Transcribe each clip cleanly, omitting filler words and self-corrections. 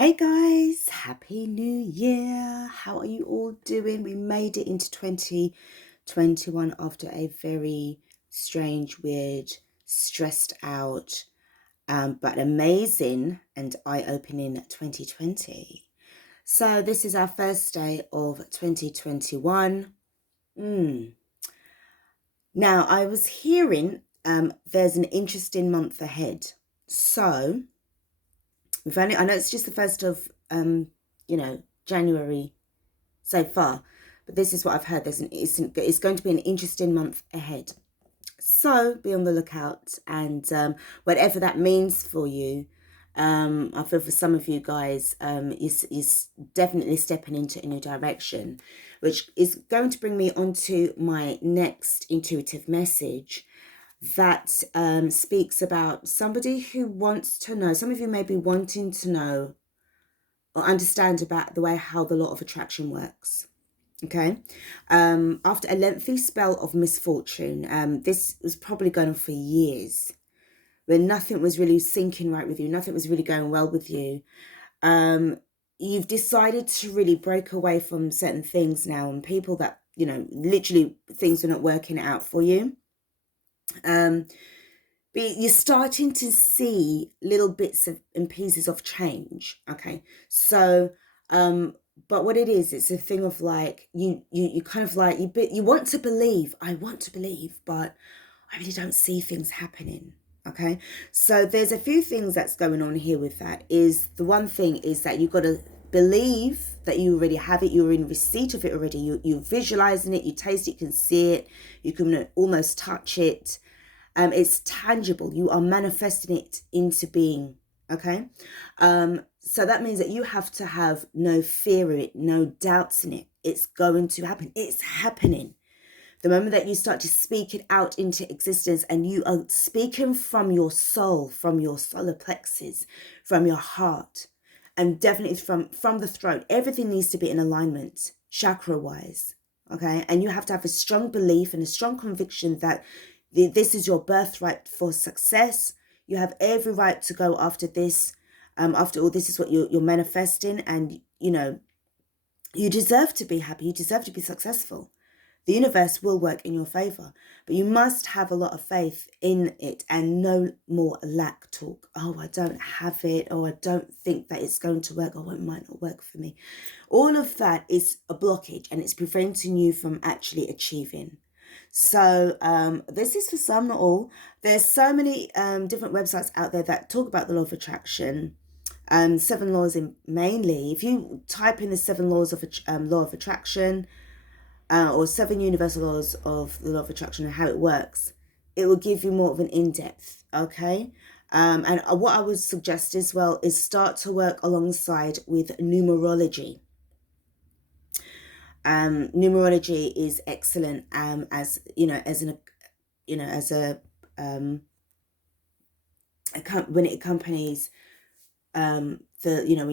Hey guys, happy new year. How are you all doing? We made it into 2021 after a very strange, weird, stressed out, but amazing and eye-opening 2020. So this is our first day of 2021. Now, I was hearing there's an interesting month ahead. So I know it's just the first of January so far, but this is what I've heard. It's going to be an interesting month ahead. So be on the lookout, and whatever that means for you, I feel for some of you guys, is definitely stepping into a new direction, which is going to bring me onto my next intuitive message that speaks about somebody who wants to know. Some of you may be wanting to know or understand about the way how the law of attraction works. Okay. After a lengthy spell of misfortune, this was probably going on for years, where nothing was really syncing right with you, nothing was really going well with you. You've decided to really break away from certain things now, and people that, literally things are not working out for you. But you're starting to see little bits and pieces of change. Okay. So, but what it is, it's a thing of like, you kind of like, you want to believe, I want to believe, but I really don't see things happening. Okay. So there's a few things that's going on here with that. Is the one thing is that you've got to believe that you already have it, you're in receipt of it already, you're visualizing it, you taste it, you can see it, you can almost touch it. It's tangible. You are manifesting it into being. Okay. So that means that you have to have no fear in it, no doubts in it. It's going to happen. It's happening. The moment that you start to speak it out into existence, and you are speaking from your soul, from your solar plexus, from your heart, and definitely from the throat, everything needs to be in alignment, chakra wise. Okay. And you have to have a strong belief and a strong conviction that this is your birthright for success. You have every right to go after this. After all, this is what you're manifesting, and you deserve to be happy. You deserve to be successful. The universe will work in your favor, but you must have a lot of faith in it and no more lack talk. Oh, I don't have it. Oh, I don't think that it's going to work. Oh, it might not work for me. All of that is a blockage, and it's preventing you from actually achieving. So this is for some, not all. There's so many different websites out there that talk about the law of attraction. 7 laws in mainly. If you type in the 7 laws of law of attraction, or 7 universal laws of the law of attraction and how it works, it will give you more of an in-depth. Okay. And what I would suggest as well is start to work alongside with numerology. Numerology is excellent, as when it accompanies when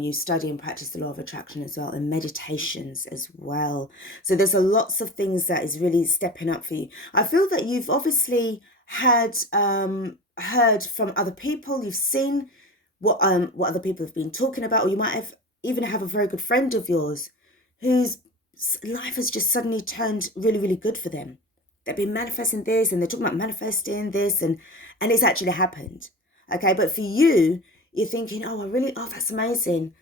you study and practice the law of attraction as well, and meditations as well. So there's lots of things that is really stepping up for you. I feel that you've obviously heard from other people. You've seen what other people have been talking about, or you might have even have a very good friend of yours whose life has just suddenly turned really, really good for them. They've been manifesting this, and they're talking about manifesting this, and it's actually happened. Okay, but for you, you're thinking, oh, that's amazing.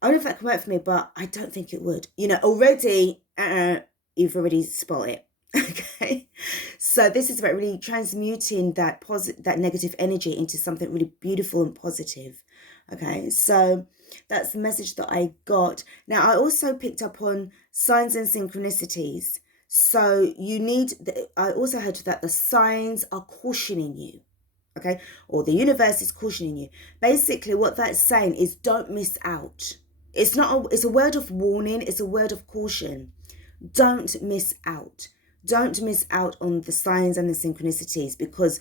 I don't know if that can work for me, but I don't think it would. Already, you've already spot it. Okay, so this is about really transmuting that negative energy into something really beautiful and positive. Okay, so that's the message that I got. Now, I also picked up on signs and synchronicities. So I also heard that the signs are cautioning you. Okay, or the universe is cautioning you. Basically, what that's saying is don't miss out. It's a word of warning. It's a word of caution. Don't miss out. Don't miss out on the signs and the synchronicities, because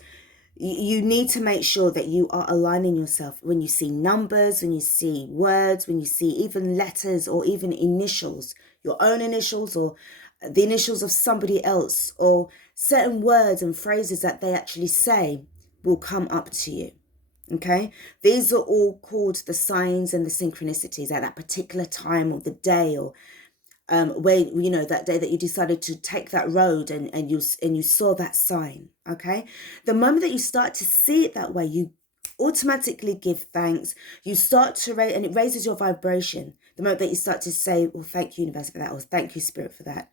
you need to make sure that you are aligning yourself. When you see numbers, when you see words, when you see even letters or even initials, your own initials or the initials of somebody else, or certain words and phrases that they actually say will come up to you. Okay, these are all called the signs and the synchronicities at that particular time of the day, or where, you know, that day that you decided to take that road, and you saw that sign. Okay, the moment that you start to see it that way, you automatically give thanks. You start to raise, and it raises your vibration. The moment that you start to say, well, thank you, universe, for that, or thank you, spirit, for that.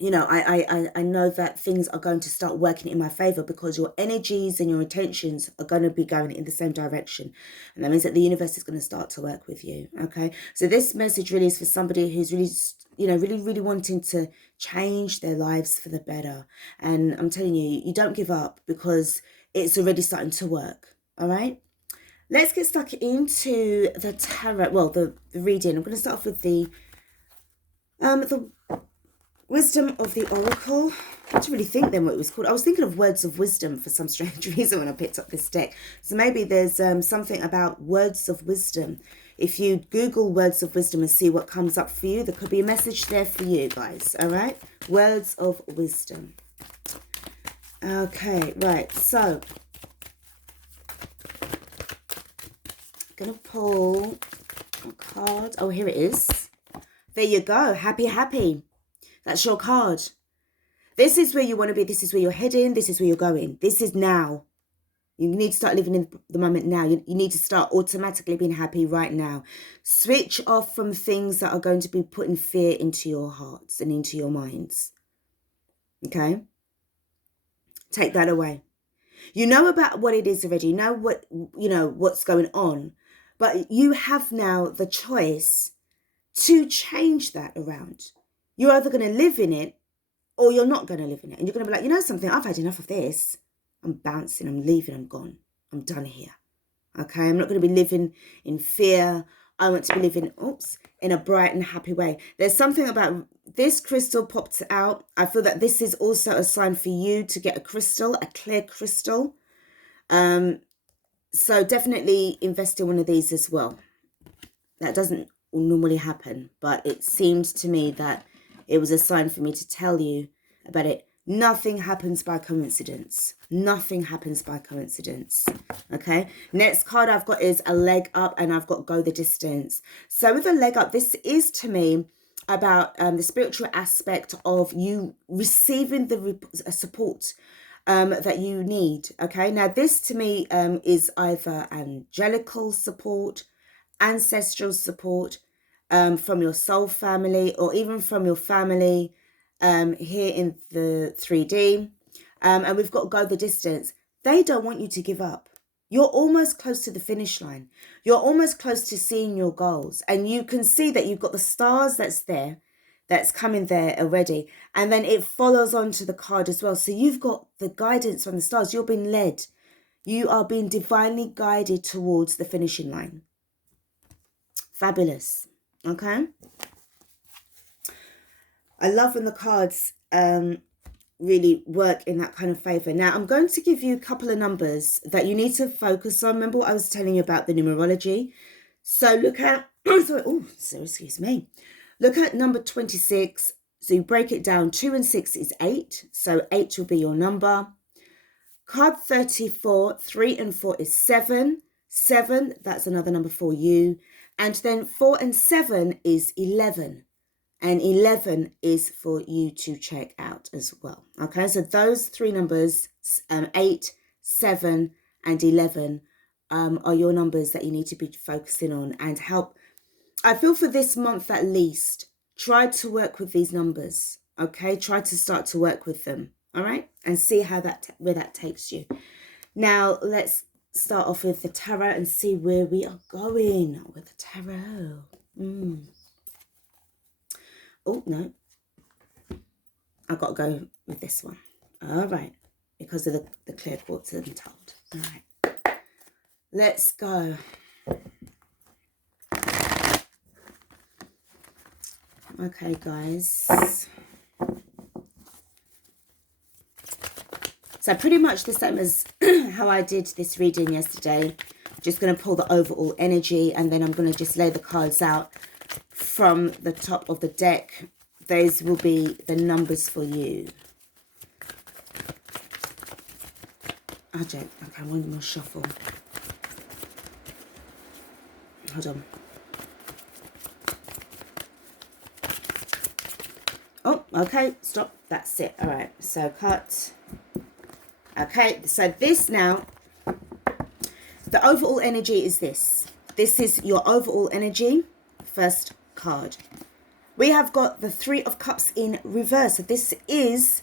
You know, I know that things are going to start working in my favor, because your energies and your intentions are going to be going in the same direction. And that means that the universe is going to start to work with you. Okay. So this message really is for somebody who's really, you know, really wanting to change their lives for the better. And I'm telling you, you don't give up, because it's already starting to work. All right. Let's get stuck into the tarot. Well, the reading. I'm going to start off with the Wisdom of the Oracle. I had to really think then what it was called. I was thinking of Words of Wisdom for some strange reason when I picked up this deck. So maybe there's something about Words of Wisdom. If you Google Words of Wisdom and see what comes up for you, there could be a message there for you guys. All right? Words of Wisdom. Okay, right. So, I'm going to pull a card. Oh, here it is. There you go. Happy, happy. That's your card. This is where you want to be. This is where you're heading. This is where you're going. This is now. You need to start living in the moment now. You need to start automatically being happy right now. Switch off from things that are going to be putting fear into your hearts and into your minds. Okay? Take that away. You know about what it is already. You know what, you know, what's going on. But you have now the choice to change that around. You're either going to live in it, or you're not going to live in it. And you're going to be like, you know something, I've had enough of this. I'm bouncing, I'm leaving, I'm gone. I'm done here. Okay, I'm not going to be living in fear. I want to be living, in a bright and happy way. There's something about this crystal popped out. I feel that this is also a sign for you to get a crystal, a clear crystal. So definitely invest in one of these as well. That doesn't normally happen, but it seemed to me that it was a sign for me to tell you about it. Nothing happens by coincidence. Nothing happens by coincidence. Okay. Next card I've got is a leg up, and I've got go the distance. So with a leg up, this is to me about the spiritual aspect of you receiving the support that you need. Okay. Now this to me is either angelical support, ancestral support, from your soul family, or even from your family here in the 3D. And we've got go the distance. They don't want you to give up. You're almost close to the finish line. You're almost close to seeing your goals. And you can see that you've got the stars that's there, that's coming there already. And then it follows on to the card as well. So you've got the guidance from the stars. You're being led. You are being divinely guided towards the finishing line. Fabulous. Okay. I love when the cards really work in that kind of favor. Now, I'm going to give you a couple of numbers that you need to focus on. Remember what I was telling you about the numerology? So look at, excuse me. Look at number 26. So you break it down. 2 and 6 is 8. So 8 will be your number. Card 34, 3 and 4 is 7. 7, that's another number for you. And then 4 and 7 is 11. And 11 is for you to check out as well. Okay, so those three numbers, 8, 7, and 11, are your numbers that you need to be focusing on and help. I feel for this month at least, try to work with these numbers. Okay, try to start to work with them. All right, and see how where that takes you. Now let's start off with the tarot and see where we are going with the tarot. Oh, no. I've got to go with this one. All right. Because of the clear quartz I'm told. All right. Let's go. Okay, guys. So pretty much the same as how I did this reading yesterday. I'm just going to pull the overall energy, and then I'm going to just lay the cards out from the top of the deck. Those will be the numbers for you. Oh, Jake. Okay, one more shuffle. Hold on. Oh, okay, stop. That's it. All right, so cut. Okay, so this now, the overall energy is this. This is your overall energy. First card. We have got the Three of Cups in reverse. So this is...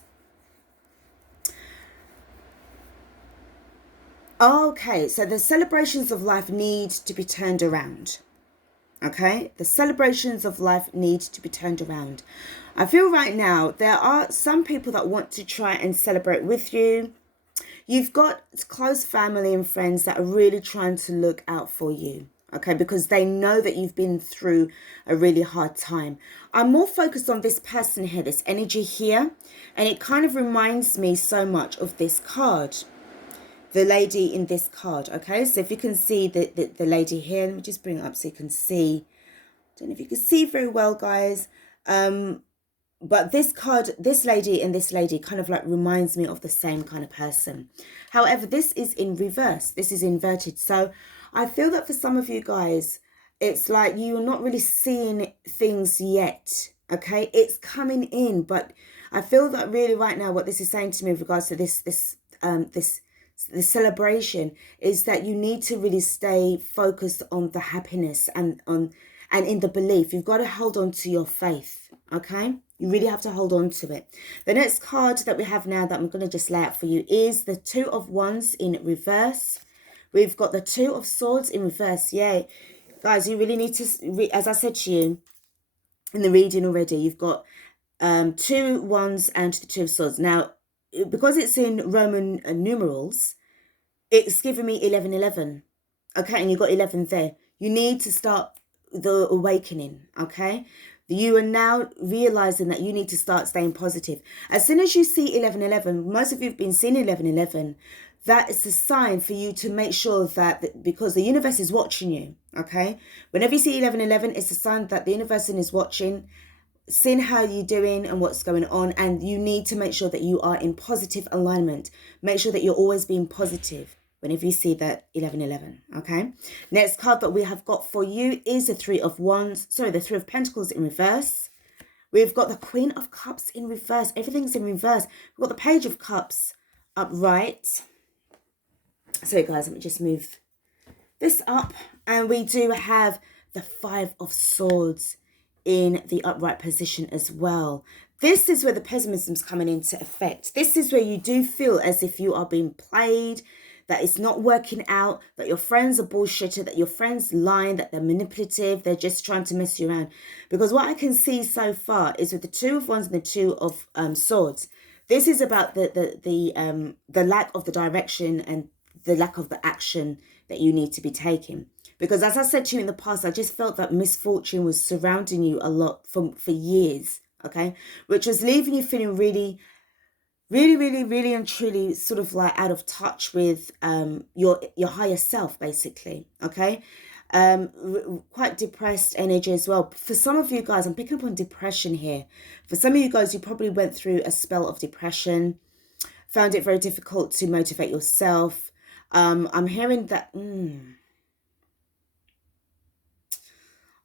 Okay, so the celebrations of life need to be turned around. Okay, the celebrations of life need to be turned around. I feel right now there are some people that want to try and celebrate with you. You've got close family and friends that are really trying to look out for you. Okay, because they know that you've been through a really hard time. I'm more focused on this person here, this energy here. And it kind of reminds me so much of this card. The lady in this card, okay? So if you can see the lady here, let me just bring it up so you can see. I don't know if you can see very well, guys. But this card, this lady and this lady kind of like reminds me of the same kind of person. However, this is in reverse. This is inverted. So I feel that for some of you guys, it's like you're not really seeing things yet, okay? It's coming in, but I feel that really right now what this is saying to me with regards to the celebration is that you need to really stay focused on the happiness and in the belief. You've got to hold on to your faith, okay? You really have to hold on to it. The next card that we have now that I'm going to just lay out for you is the Two of Wands in reverse. We've got the Two of Swords in reverse. Yay. Guys, you really need to, as I said to you in the reading already, you've got two wands and the Two of Swords. Now, because it's in Roman numerals, it's giving me 1111. Okay, and you've got 11 there. You need to start the awakening, okay? You are now realizing that you need to start staying positive. As soon as you see 1111, most of you have been seeing 1111, that is a sign for you to make sure that, because the universe is watching you, okay? Whenever you see 1111, it's a sign that the universe is watching, seeing how you're doing and what's going on, and you need to make sure that you are in positive alignment. Make sure that you're always being positive whenever you see that 1111, okay? Next card that we have got for you is the Three of Wands, sorry, the Three of Pentacles in reverse. We've got the Queen of Cups in reverse. Everything's in reverse. We've got the Page of Cups upright. So guys, let me just move this up. And we do have the Five of Swords in the upright position as well. This is where the pessimism's coming into effect. This is where you do feel as if you are being played, that it's not working out, that your friends are bullshitted, that your friends lying, that they're manipulative, they're just trying to mess you around. Because what I can see so far is with the Two of Wands and the Two of Swords, this is about the lack of the direction and the lack of the action that you need to be taking. Because as I said to you in the past, I just felt that misfortune was surrounding you a lot for years, okay? Which was leaving you feeling really and truly sort of like out of touch with your higher self, basically, okay? Quite depressed energy as well. For some of you guys, I'm picking up on depression here. For some of you guys, you probably went through a spell of depression, found it very difficult to motivate yourself. I'm hearing that...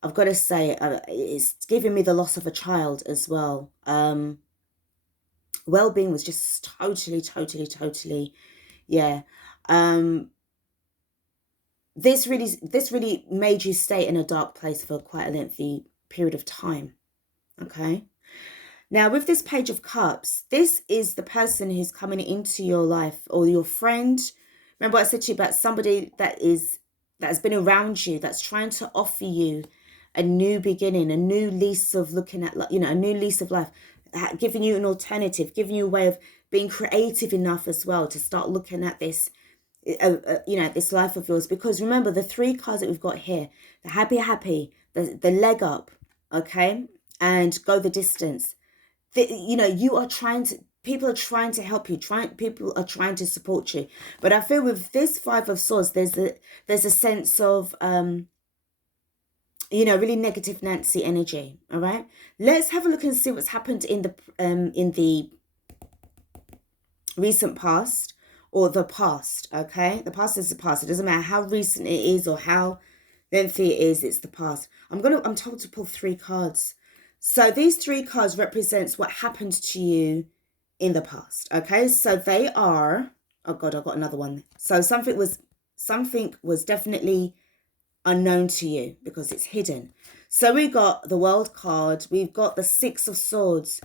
I've got to say, it's giving me the loss of a child as well. Well-being was just totally, yeah. This really made you stay in a dark place for quite a lengthy period of time, okay? Now, with this Page of Cups, this is the person who's coming into your life, or your friend. Remember what I said to you about somebody that has been around you, that's trying to offer you a new beginning, a new lease of looking at, a new lease of life, giving you an alternative, giving you a way of being creative enough as well to start looking at this, this life of yours. Because remember, the three cards that we've got here, the happy, the leg up, okay, and go the distance. You are trying to, people are trying to help you, people are trying to support you. But I feel with this Five of Swords, there's a sense of really negative Nancy energy. All right, let's have a look and see what's happened in the recent past, or the past, okay? The past is the past. It doesn't matter how recent it is or how lengthy it is, it's the past. I'm told to pull 3 cards. So these 3 cards represents what happened to you in the past, okay? So they are, oh God, I got another one. So something was definitely unknown to you because it's hidden. So we got the World card, we've got the 6 of Swords,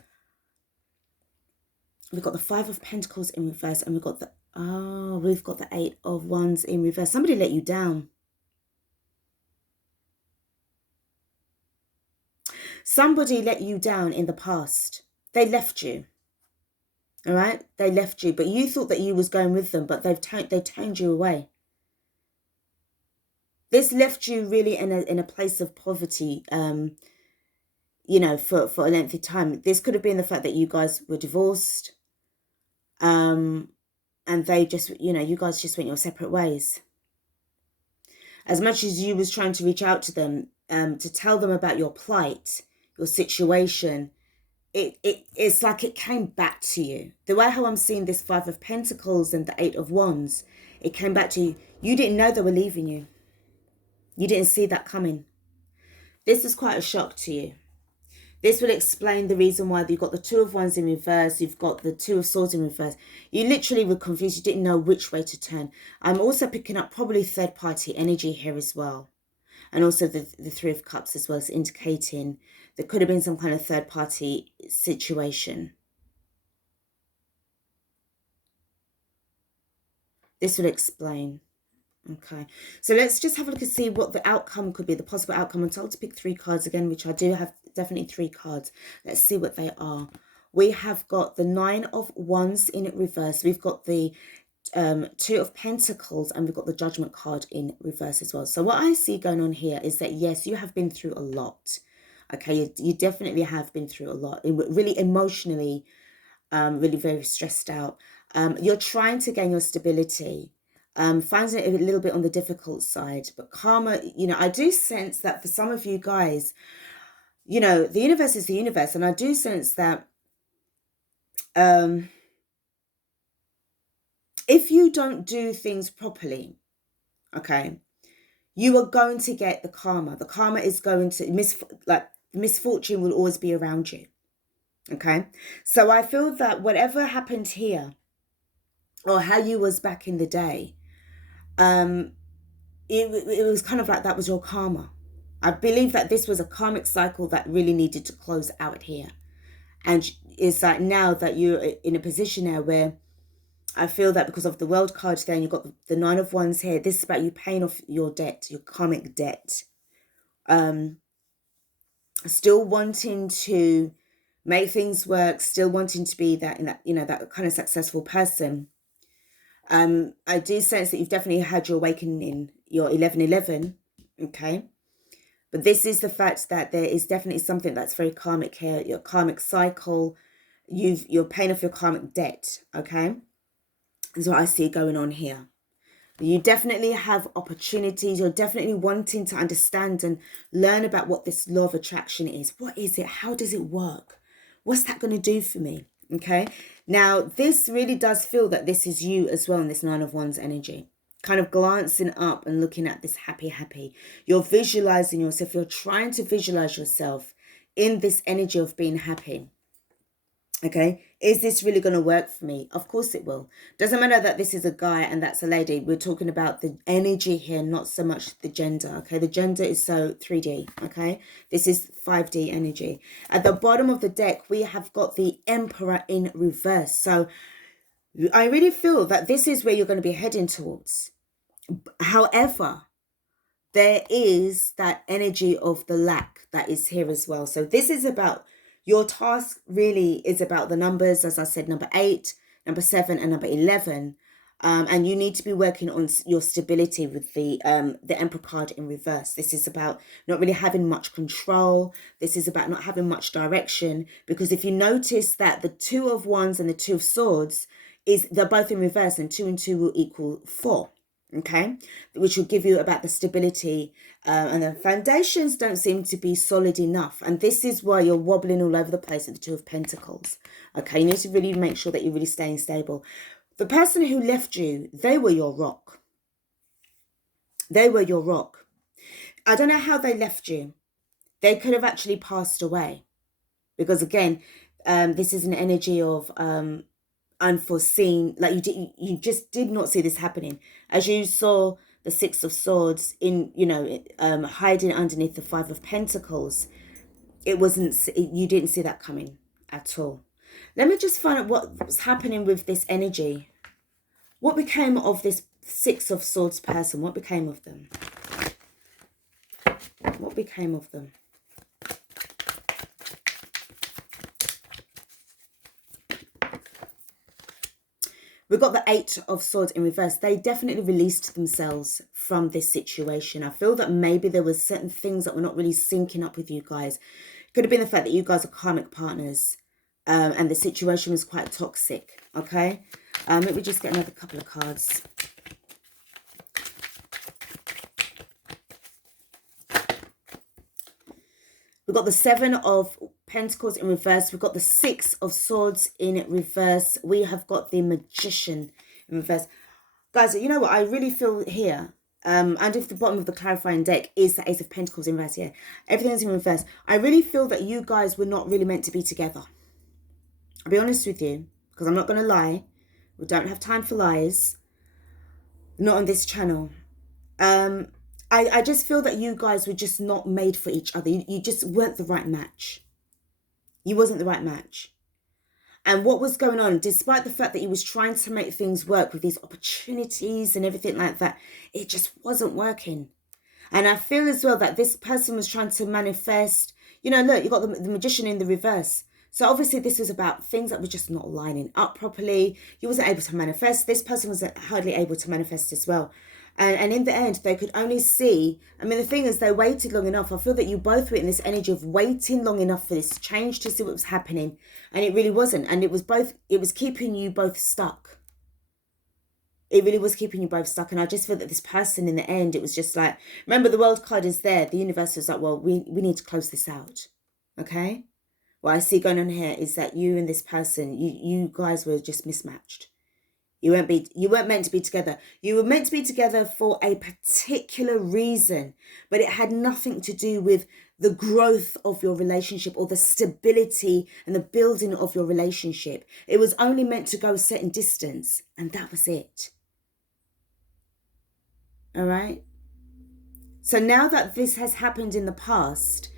we've got the 5 of Pentacles in reverse, and we've got the 8 of Wands in reverse. Somebody let you down. Somebody let you down in the past. They left you. All right? They left you, but you thought that you was going with them, but they turned you away. This left you really in a place of poverty, you know, for a lengthy time. This could have been the fact that you guys were divorced, and they just, you know, you guys just went your separate ways. As much as you was trying to reach out to them, to tell them about your plight, your situation, it's like it came back to you. The way how I'm seeing this 5 of Pentacles and the 8 of Wands, it came back to you. You didn't know they were leaving you. You didn't see that coming. This was quite a shock to you. This will explain the reason why you've got the 2 of Wands in reverse. You've got the 2 of Swords in reverse. You literally were confused. You didn't know which way to turn. I'm also picking up probably third-party energy here as well. And also the 3 of Cups as well, is indicating there could have been some kind of third-party situation. This will explain. Okay, so let's just have a look and see what the outcome could be, the possible outcome. I'm told to pick 3 cards again, which I do have definitely 3 cards. Let's see what they are. We have got the 9 of Wands in reverse. We've got the 2 of Pentacles, and we've got the Judgment card in reverse as well. So what I see going on here is that, yes, you have been through a lot. Okay, you definitely have been through a lot. Really emotionally, really very stressed out. You're trying to gain your stability. Finding it a little bit on the difficult side, but karma, you know, I do sense that for some of you guys, you know, the universe is the universe, and I do sense that if you don't do things properly, okay, you are going to get the karma. The karma is going to, misfortune will always be around you, okay? So I feel that whatever happened here, or how you was back in the day, it was kind of like that was your karma. I believe that this was a karmic cycle that really needed to close out here. And it's like now that you're in a position now where I feel that because of the World card there, and you've got the 9 of Wands here, this is about you paying off your debt, your karmic debt. Still wanting to make things work, still wanting to be that kind of successful person. I do sense that you've definitely had your awakening, your 11:11, okay? But this is the fact that there is definitely something that's very karmic here, your karmic cycle. You're paying off your karmic debt, okay? That's what I see going on here. You definitely have opportunities. You're definitely wanting to understand and learn about what this law of attraction is. What is it? How does it work? What's that going to do for me? Okay. Now, this really does feel that this is you as well in this 9 of Wands energy. Kind of glancing up and looking at this happy. You're visualizing yourself. You're trying to visualize yourself in this energy of being happy. Okay, is this really going to work for me? Of course it will. Doesn't matter that this is a guy and that's a lady. We're talking about the energy here, not so much the gender. Okay, the gender is so 3D. Okay, this is 5D energy. At the bottom of the deck, we have got the Emperor in reverse. So I really feel that this is where you're going to be heading towards. However, there is that energy of the lack that is here as well. So this is about your task, really is about the numbers, as I said, number 8, number 7, and number 11. And you need to be working on your stability with the Emperor card in reverse. This is about not really having much control. This is about not having much direction. Because if you notice that the 2 of Wands and the 2 of Swords, they're both in reverse, and 2 and 2 will equal 4. Okay, which will give you about the stability, and the foundations don't seem to be solid enough, and this is why you're wobbling all over the place with the 2 of Pentacles. Okay, you need to really make sure that you're really staying stable. The person who left you, they were your rock. They were your rock. I don't know how they left you. They could have actually passed away. Because again, this is an energy of unforeseen, like you just did not see this happening. As you saw the Six of Swords in, hiding underneath the Five of Pentacles, you didn't see that coming at all. Let me just find out what's happening with this energy. What became of this Six of Swords person? What became of them? What became of them? We've got the Eight of Swords in reverse. They definitely released themselves from this situation. I feel that maybe there was certain things that were not really syncing up with you guys. Could have been the fact that you guys are karmic partners, and the situation was quite toxic, okay? Let me just get another couple of cards. We've got the Seven of Pentacles in reverse. We've got the Six of Swords in reverse. We have got the Magician in reverse. Guys, you know what? I really feel here, underneath the bottom of the clarifying deck is the Ace of Pentacles in reverse here. Everything's in reverse. I really feel that you guys were not really meant to be together. I'll be honest with you, because I'm not going to lie. We don't have time for lies. Not on this channel. I just feel that you guys were just not made for each other. You just weren't the right match. You wasn't the right match. And what was going on, despite the fact that he was trying to make things work with these opportunities and everything like that, it just wasn't working. And I feel as well that this person was trying to manifest, look, you got the Magician in the reverse. So obviously this was about things that were just not lining up properly. You wasn't able to manifest. This person was hardly able to manifest as well. And in the end, they could only see, the thing is, they waited long enough. I feel that you both were in this energy of waiting long enough for this change to see what was happening. And it really wasn't. And it was keeping you both stuck. It really was keeping you both stuck. And I just feel that this person in the end, it was just like, remember the World card is there. The universe was like, well, we need to close this out. Okay? What I see going on here is that you and this person, you guys were just mismatched. You weren't meant to be together. You were meant to be together for a particular reason, but it had nothing to do with the growth of your relationship or the stability and the building of your relationship. It was only meant to go a certain distance, and that was it. All right? So now that this has happened in the past,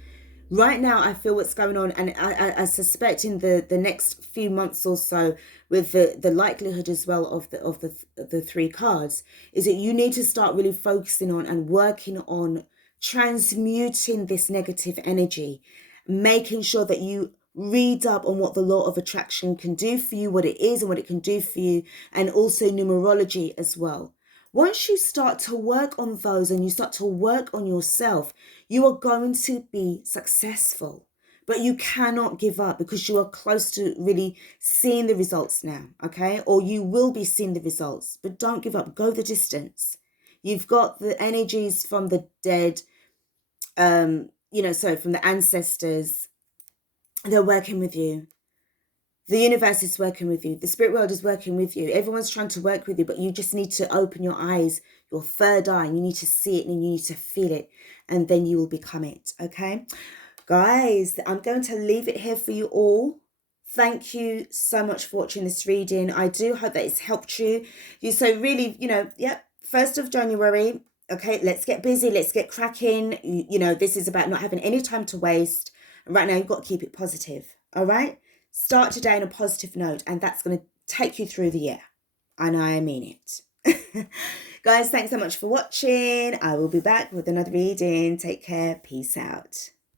right now I feel what's going on, and I suspect in the next few months or so, with the likelihood as well of the three cards, is that you need to start really focusing on and working on transmuting this negative energy, making sure that you read up on what the law of attraction can do for you, what it is and what it can do for you, and also numerology as well. Once you start to work on those and you start to work on yourself, you are going to be successful. But you cannot give up, because you are close to really seeing the results now, okay? Or you will be seeing the results. But don't give up. Go the distance. You've got the energies from the dead, from the ancestors. They're working with you. The universe is working with you. The spirit world is working with you. Everyone's trying to work with you, but you just need to open your eyes, your third eye, and you need to see it and you need to feel it, and then you will become it, okay? Guys, I'm going to leave it here for you all. Thank you so much for watching this reading. I do hope that it's helped you. So really, 1st of January, okay, let's get busy. Let's get cracking. This is about not having any time to waste. Right now, you've got to keep it positive, all right? Start today on a positive note, and that's going to take you through the year. And I mean it. Guys, thanks so much for watching. I will be back with another reading. Take care. Peace out.